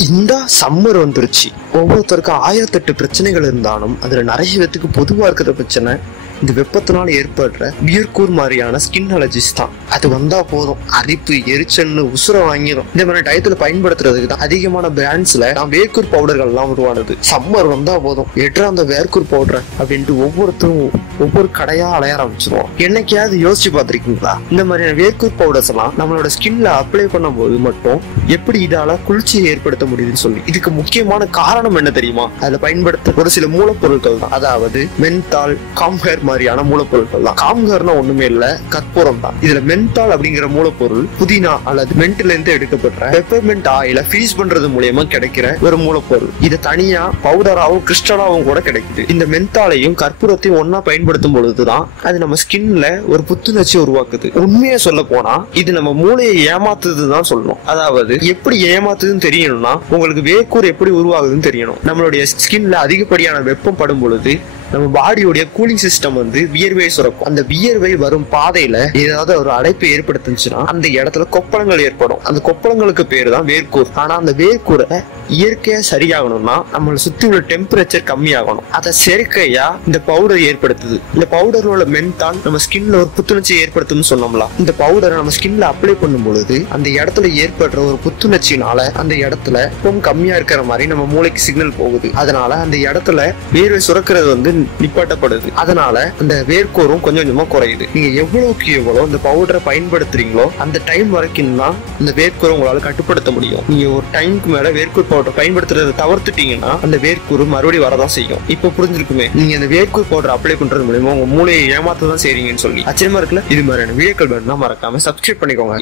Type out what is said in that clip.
இந்த சம்மர் வந்துருச்சு. ஒவ்வொருத்தருக்கும் 1008 பிரச்சனைகள் இருந்தாலும் அதுல நிறைய பேத்துக்கு பொதுவா இருக்கிற பிரச்சனை இந்த வெப்பத்தினால ஏற்படுற வியர்க்கூர் மாதிரியான ஸ்கின் அலர்ஜிஸ் தான். அது வந்தா போதும் அரிப்பு எரிச்சல்னு உசுர வாங்கிடும். இந்த மாதிரி டயத்துல பயன்படுத்துறதுக்கு தான் அதிகமான பிராண்ட்ஸ்ல வேர்க்கூர் பவுடர்கள் எல்லாம் உருவானது. சம்மர் வந்தா போதும் எட்ரா அந்த வேர்க்கூர் பவுடர் அப்படின்ட்டு ஒவ்வொருத்தரும் ஒவ்வொரு கடையா அலைய ஆரம்பிச்சிருவோம். என்னைக்காவது யோசிச்சு பார்த்திருக்கீங்களா இந்த மாதிரியான வேர்க்கூர் பவுடர்ஸ் எல்லாம் நம்மளோட ஸ்கின்ல அப்ளை பண்ணும் போது மட்டும் எப்படி இதால குளிர்ச்சியை ஏற்படுத்த முடியுதுன்னு சொல்லி? இதுக்கு முக்கியமான காரணம் என்ன தெரியுமா? அதுல பயன்படுத்த ஒரு சில மூலப்பொருட்கள் தான். அதாவது மென்தால், காம்ஹேர் மாதிரியான மூலப்பொருட்கள் தான். காம்ஹேர்னா ஒண்ணுமே இல்ல, கற்பூரம் தான். இதுல மென்தால் அப்படிங்கிற மூலப்பொருள் புதினா அல்லது மென்ட்ல இருந்து எடுக்கப்படுற பெப்பர்மென்ட் ஆயில ஃப்ரீஸ் பண்றது மூலமா கிடைக்கிற ஒரு மூலப்பொருள். இது தனியா பவுடராவும் கிறிஸ்டலாவும் கூட கிடைக்குது. இந்த மென்தாலையும் கற்பூரத்தையும் ஒன்னா பயன்படுத்தும் பொழுதுதான் அது நம்ம ஸ்கின்ல ஒரு புத்துணர்ச்சி உருவாக்குது. உண்மையா சொல்ல போனா இது நம்ம மூளையை ஏமாத்துதுதான் சொல்லணும். அதாவது எப்படி ஏமாத்துதுன்னு தெரியணும்னா உங்களுக்கு வேர்க்கூர் எப்படி உருவாகுதுன்னு தெரியணும். நம்மளுடைய ஸ்கின்ல அதிகப்படியான வெப்பம் படும் பொழுது நம்ம பாடியோடைய கூலிங் சிஸ்டம் வியர்வை சுரக்கும். அந்த வியர்வை வரும் பாதையில ஏதாவது ஒரு அடைப்பு ஏற்படுத்துச்சுன்னா அந்த இடத்துல கொப்பளங்கள் ஏற்படும். அந்த கொப்பளங்களுக்கு பேரு தான் வேர்க்கூர். ஆனா அந்த வேர்க்கூரை இயற்கையா சரியாகணும்னா நம்மளை சுத்தி உள்ள டெம்பரேச்சர் கம்மியாகணும். அதை செயற்கையா இந்த பவுடர் ஏற்படுத்துது. இந்த பவுடர்ல உள்ள மென்தால் நம்ம ஸ்கின்ல ஒரு புத்துணர்ச்சி ஏற்படுத்தும்னு சொன்னோம்ல. இந்த பவுடரை நம்ம ஸ்கின்ல அப்ளை பண்ணும் பொழுது அந்த இடத்துல ஏற்படுற ஒரு புத்துணர்ச்சினால அந்த இடத்துல ரொம்ப கம்மியா இருக்கிற மாதிரி நம்ம மூளைக்கு சிக்னல் போகுது. அதனால அந்த இடத்துல வேர்வை சுரக்கிறது நிப்பாட்டப்படுது. அதனால அந்த வேர்க்கூரும் கொஞ்சம் கொஞ்சமா குறையுது. நீங்க எவ்வளவுக்கு எவ்வளவு இந்த பவுடரை பயன்படுத்துறீங்களோ அந்த டைம் வரைக்கும் தான் இந்த வேர்க்கூரை உங்களால கட்டுப்படுத்த முடியும். நீங்க ஒரு டைமுக்கு மேல வேர்க்கூர் பவுடர் பயன்படுத்துறதை தவிர்த்துட்டீங்கன்னா அந்த வேர்க்கூர் மறுபடியும் வரதான் செய்யும். இப்ப புரிஞ்சிருக்குமே நீங்க அந்த வேர்க்கூர் பவுடர் அப்ளை பண்றது மூலமா உங்க மூளையை ஏமாத்ததான் செய்றீங்கன்னு சொல்லி. ஆச்சரியமா இருக்குல்ல? இது மாதிரியான வீடியோக்கள் வேணும்னா மறக்காம சப்ஸ்கிரைப் பண்ணிக்கோங்க.